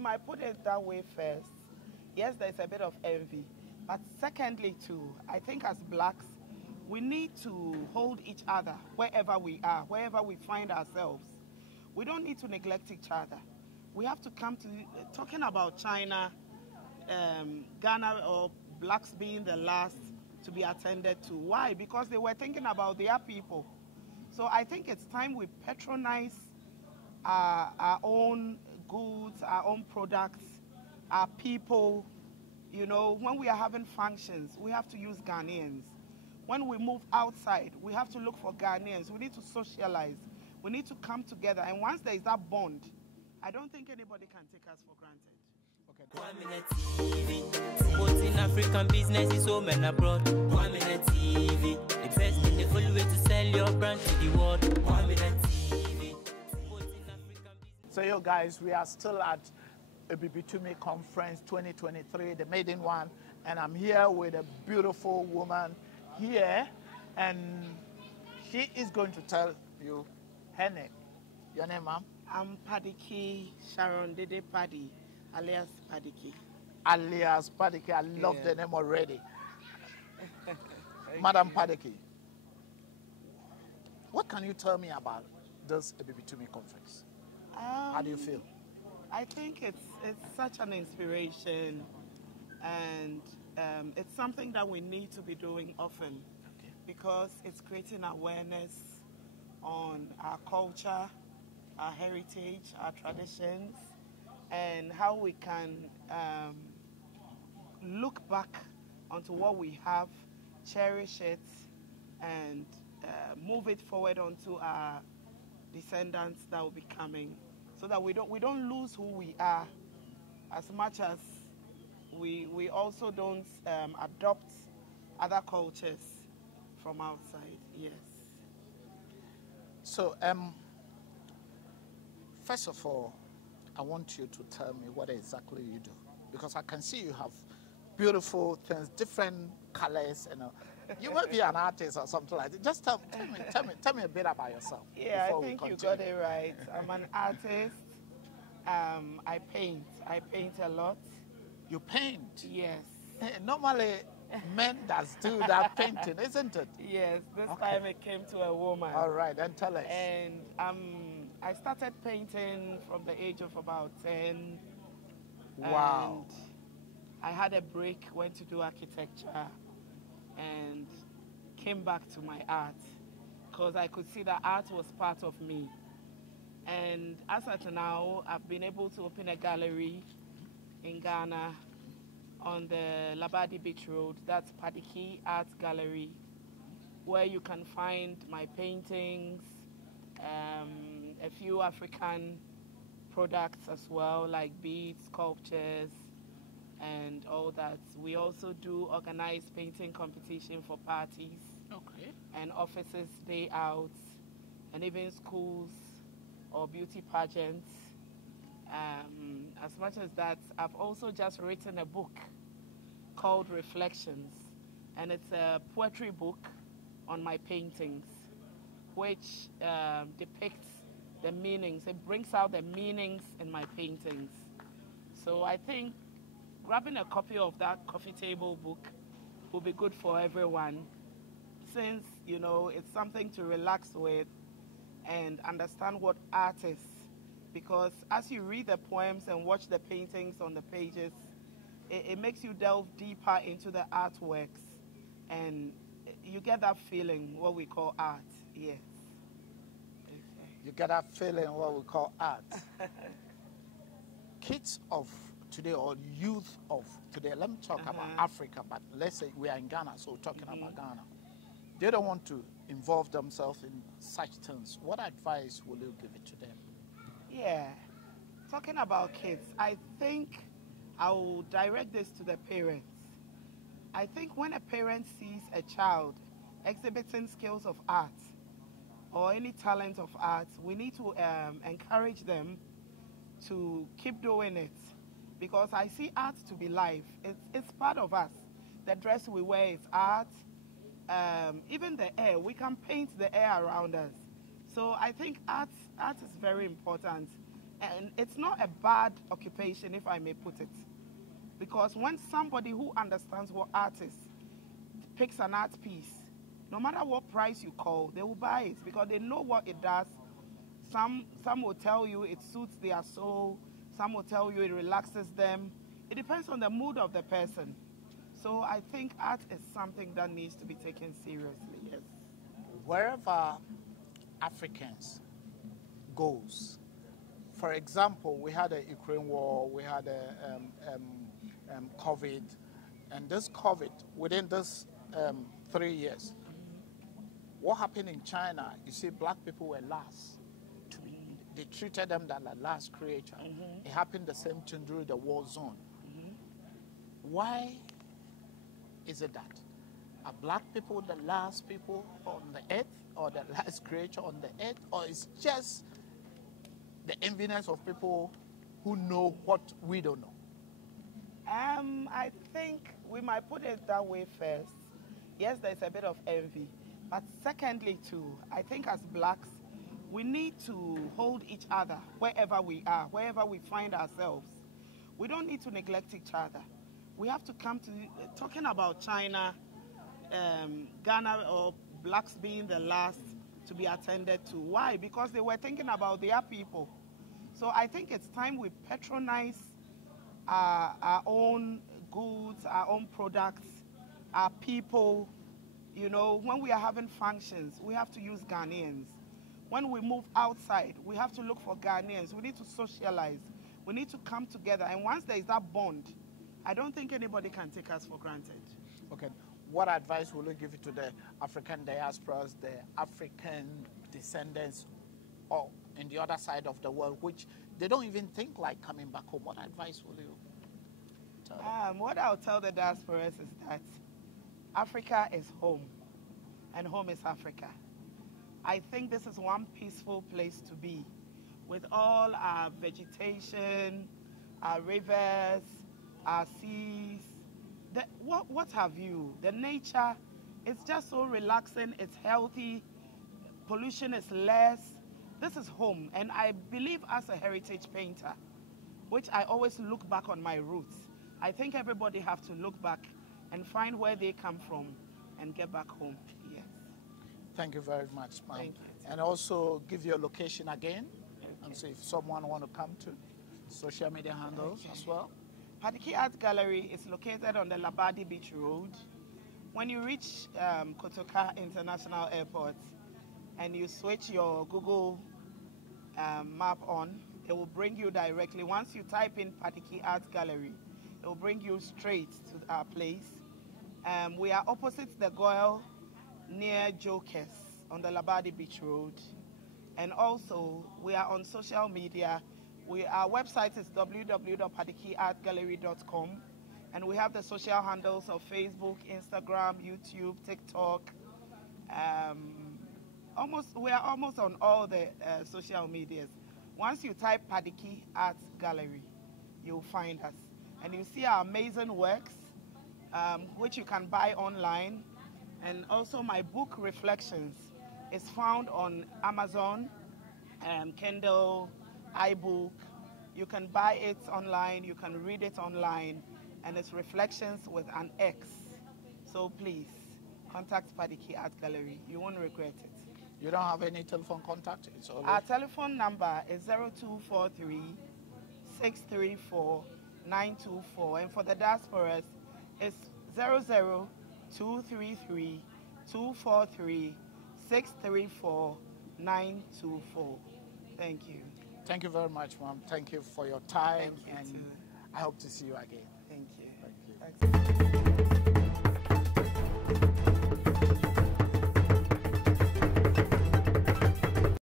might put it that way first. Yes, there's a bit of envy. But secondly, too, I think as blacks, we need to hold each other wherever we are, wherever we find ourselves. We don't need to neglect each other. We have to come to, talking about China, Ghana or blacks being the last to be attended to. Why? Because they were thinking about their people. So I think it's time we patronize our own goods, our own products, our people. You know, when we are having functions, we have to use Ghanaians. When we move outside, we have to look for Ghanaians. We need to socialize. We need to come together. And once there is that bond, I don't think anybody can take us for granted. Okay. Kwaminat TV, promoting African businesses home and abroad. Kwaminat TV, the best and the full way to sell your brand to the world. Kwaminat TV, promoting African business. So, yo guys, we are still at Ebibitumi Conference 2023, the maiden one, and I'm here with a beautiful woman here, and she is going to tell you her name. Your name, ma'am? I'm Padiki Sharon Dede Paddy, alias Padiki. Alias Padiki, I love the name already. Madam Padiki, what can you tell me about this Ebibitumi Conference? How do you feel? I think it's such an inspiration, and it's something that we need to be doing often, because it's creating awareness on our culture, our heritage, our traditions, and how we can look back onto what we have, cherish it, and move it forward onto our descendants that will be coming, so that we don't lose who we are, as much as we also don't adopt other cultures from outside. Yes. So, first of all, I want you to tell me what exactly you do, because I can see you have beautiful things, different colors, you know. You might be an artist or something like that. Just tell me a bit about yourself. Yeah, I think you got it right. I'm an artist. I paint a lot. You paint? Yes. Normally, men does do that painting, isn't it? Yes, this time it came to a woman. All right, then tell us. And I started painting from the age of about 10. Wow. And I had a break, went to do architecture, and came back to my art, because I could see that art was part of me. And as at now, I've been able to open a gallery in Ghana on the Labadi Beach Road. That's Padiki Art Gallery, where you can find my paintings, a few African products as well, like beads, sculptures, and all that. We also do organized painting competition for parties, and offices, day outs, and even schools or beauty pageants. As much as that, I've also just written a book called Reflections, and it's a poetry book on my paintings, which depicts the meanings. It brings out the meanings in my paintings. So I think grabbing a copy of that coffee table book will be good for everyone, since, you know, it's something to relax with and understand what art is. Because as you read the poems and watch the paintings on the pages, it makes you delve deeper into the artworks, and you get that feeling, what we call art. Yes. You get that feeling, what we call art. Kids of today, or youth of today, let me talk about Africa, but let's say we are in Ghana, so we're talking about Ghana. They don't want to involve themselves in such things. What advice will you give it to them? Yeah, talking about kids, I think I will direct this to the parents. I think when a parent sees a child exhibiting skills of art or any talent of art, we need to encourage them to keep doing it, because I see art to be life. It's part of us. The dress we wear is art. Even the air, we can paint the air around us. So I think art is very important. And it's not a bad occupation, if I may put it. Because when somebody who understands what art is picks an art piece, no matter what price you call, they will buy it because they know what it does. Some will tell you it suits their soul. Some will tell you it relaxes them. It depends on the mood of the person. So I think art is something that needs to be taken seriously, yes. Wherever Africans goes, for example, we had a Ukraine war, we had a COVID, and this COVID, within this 3 years, what happened in China, you see black people were last. They treated them as the last creature. It happened the same thing during the war zone. Why is it that? Are black people the last people on the earth or the last creature on the earth? Or it's just the enviness of people who know what we don't know? I think we might put it that way first. Yes, there's a bit of envy. But secondly, too, I think as blacks, we need to hold each other wherever we are, wherever we find ourselves. We don't need to neglect each other. We have to come to, talking about China, Ghana, or blacks being the last to be attended to. Why? Because they were thinking about their people. So I think it's time we patronize our own goods, our own products, our people. You know, when we are having functions, we have to use Ghanaians. When we move outside, we have to look for Ghanaians. We need to socialize. We need to come together. And once there is that bond, I don't think anybody can take us for granted. Okay. What advice will you give to the African diasporas, the African descendants, or in the other side of the world, which they don't even think like coming back home? What advice will you tell them? What I'll tell the diasporas is that Africa is home, and home is Africa. I think this is one peaceful place to be, with all our vegetation, our rivers, our seas, what have you. The nature, it's just so relaxing, it's healthy, pollution is less. This is home, and I believe as a heritage painter, which I always look back on my roots, I think everybody have to look back and find where they come from and get back home. Yes. Thank you very much, ma'am. Thank you. And also give your location again, and so if someone want to come to social media handles as well. Padiki Art Gallery is located on the Labadi Beach Road. When you reach Kotoka International Airport and you switch your Google map on, it will bring you directly. Once you type in Padiki Art Gallery, it will bring you straight to our place. We are opposite the Goyle near Jokers on the Labadi Beach Road. And also, we are on social media. Our website is www.padikiartgallery.com, and we have the social handles of Facebook, Instagram, YouTube, TikTok. We are almost on all the social medias. Once you type Padiki Art Gallery, you'll find us. And you see our amazing works, which you can buy online. And also my book, Reflections, is found on Amazon, Kindle, iBook. You can buy it online, you can read it online, and it's Reflections with an X. So please, contact Padiki Art Gallery. You won't regret it. You don't have any telephone contact? It's always... Our telephone number is 0243-634-924. And for the diasporas, it's 00233-243-634-924. Thank you. Thank you very much, ma'am. Thank you for your time. Thank you, and too. I hope to see you again. Thank you. Thank you.